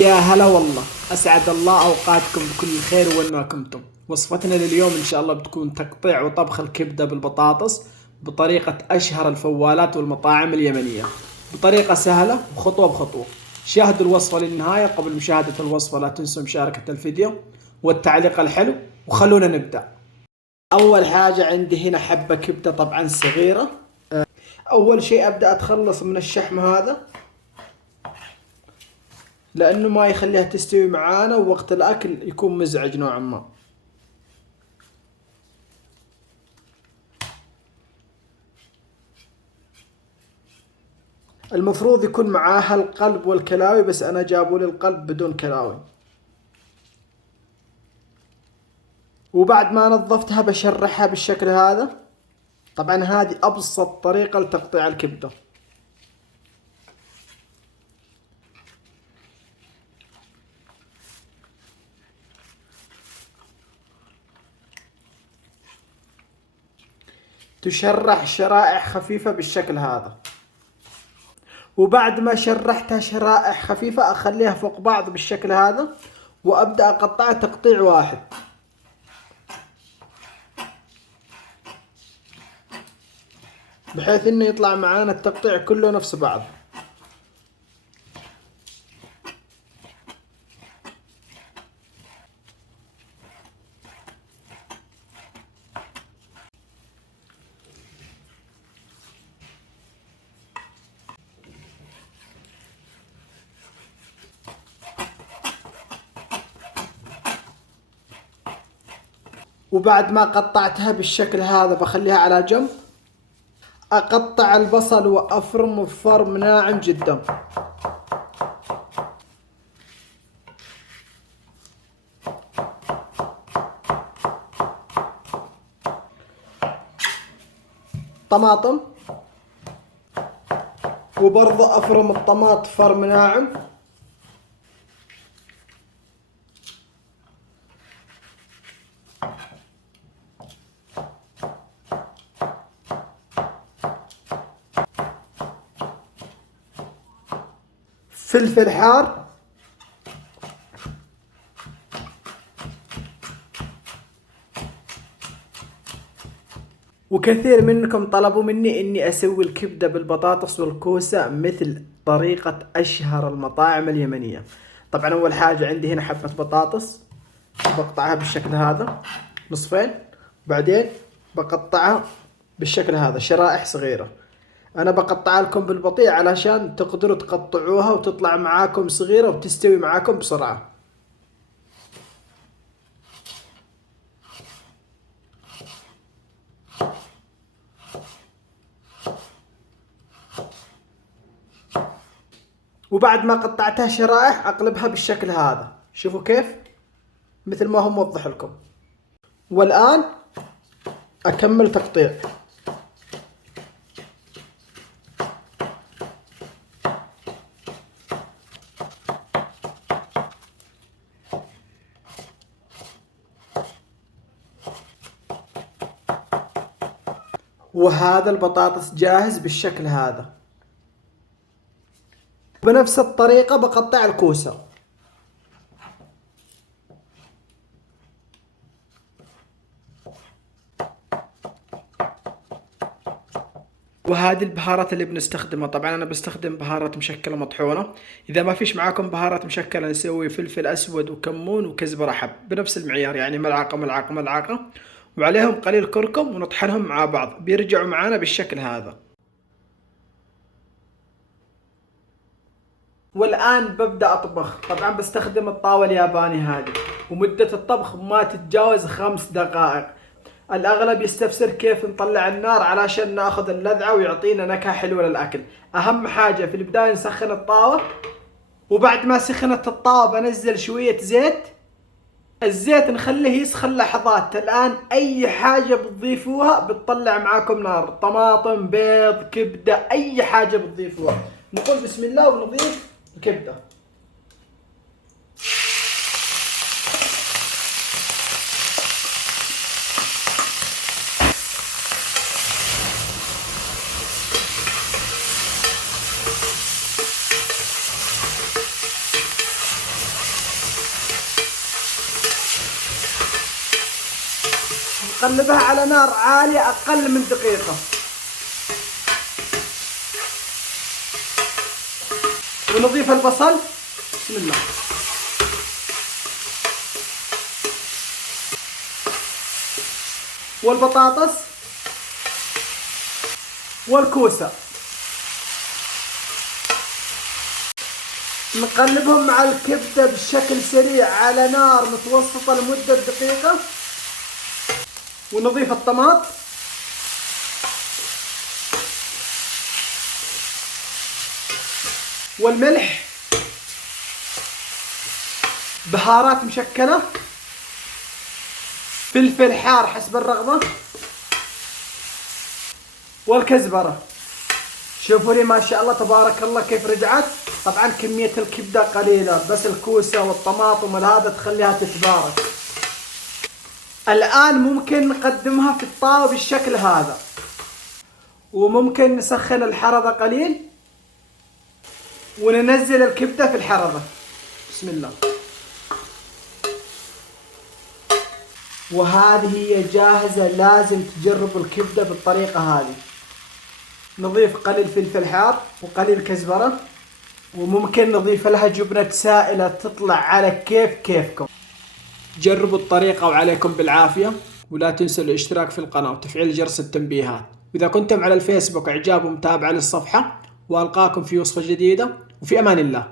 يا هلا والله، أسعد الله أوقاتكم بكل خير وين ما كنتم. وصفتنا لليوم إن شاء الله بتكون تقطيع وطبخ الكبدة بالبطاطس بطريقة أشهر الفوالات والمطاعم اليمنية، بطريقة سهلة وخطوة بخطوة. شاهدوا الوصفة للنهاية. قبل مشاهدة الوصفة لا تنسوا مشاركة الفيديو والتعليق الحلو، وخلونا نبدأ. أول حاجة عندي هنا حبة كبدة طبعا صغيرة. أول شيء أبدأ أتخلص من الشحم هذا لأنه ما يخليها تستوي معانا، ووقت الأكل يكون مزعج نوعا ما. المفروض يكون معاها القلب والكلاوي، بس أنا جابوا لي القلب بدون كلاوي. وبعد ما نظفتها بشرحها بالشكل هذا. طبعا هذه أبسط طريقة لتقطيع الكبدة. تشرح شرائح خفيفة بالشكل هذا. وبعد ما شرحتها شرائح خفيفة أخليها فوق بعض بالشكل هذا، وأبدأ أقطعها تقطيع واحد، بحيث إنه يطلع معانا التقطيع كله نفس بعض. وبعد ما قطعتها بالشكل هذا بخليها على جنب. أقطع البصل وأفرمه فرم ناعم جدا. طماطم، وبرضه أفرم الطماط فرم ناعم. فلفل حار، وكثير منكم طلبوا مني اني اسوي الكبدة بالبطاطس والكوسة مثل طريقة اشهر المطاعم اليمنية. طبعا اول حاجة عندي هنا حبة بطاطس، بقطعها بالشكل هذا نصفين، بعدين بقطعها بالشكل هذا شرائح صغيرة. انا بقطعها لكم بالبطيء علشان تقدروا تقطعوها وتطلع معاكم صغيرة وتستوي معاكم بسرعة. وبعد ما قطعتها شرائح اقلبها بالشكل هذا، شوفوا كيف، مثل ما هو موضح لكم. والآن اكمل تقطيع. وهذا البطاطس جاهز بالشكل هذا. بنفس الطريقة بقطع الكوسة. وهذه البهارات اللي بنستخدمها، طبعا انا بستخدم بهارات مشكلة مطحونة. اذا ما فيش معاكم بهارات مشكلة نسوي فلفل اسود وكمون وكزبرة حب بنفس المعيار، يعني ملعقة ملعقة ملعقة، وعليهم قليل كركم، ونطحنهم مع بعض بيرجعوا معانا بالشكل هذا. والآن ببدأ أطبخ. طبعا بستخدم الطاوة الياباني هذه، ومدة الطبخ ما تتجاوز 5 دقائق. الأغلب يستفسر كيف نطلع النار علشان ناخذ اللذعة ويعطينا نكهة حلوة للأكل. أهم حاجة في البداية نسخن الطاوة، وبعد ما سخنت الطاوة بنزل شوية زيت. الزيت نخليه يسخن لحظات. الآن أي حاجة بتضيفوها بتطلع معاكم نار، طماطم، بيض، كبدة، أي حاجة بتضيفوها. نقول بسم الله ونضيف الكبدة. نقلبها على نار عالية أقل من دقيقة. ونضيف البصل. بسم الله. والبطاطس والكوسة. نقلبهم مع الكبدة بشكل سريع على نار متوسطة لمدة دقيقة. ونضيف الطماط والملح، بهارات مشكلة، فلفل حار حسب الرغبة، والكزبرة. شوفوا لي ما شاء الله تبارك الله كيف رجعت. طبعا كمية الكبدة قليلة، بس الكوسة والطماطم هذا تخليها تتبارك. الآن ممكن نقدمها في الطاوة بالشكل هذا، وممكن نسخن الحرة قليل وننزل الكبدة في الحرة. بسم الله. وهذه هي جاهزة. لازم تجربوا الكبدة بالطريقة هذه. نضيف قليل فلفل حار وقليل كزبرة، وممكن نضيف لها جبنة سائلة تطلع على كيفكم. جربوا الطريقة وعليكم بالعافية، ولا تنسوا الاشتراك في القناة وتفعيل جرس التنبيهات. وإذا كنتم على الفيسبوك إعجاب ومتابعة للصفحة، وألقاكم في وصفة جديدة، وفي أمان الله.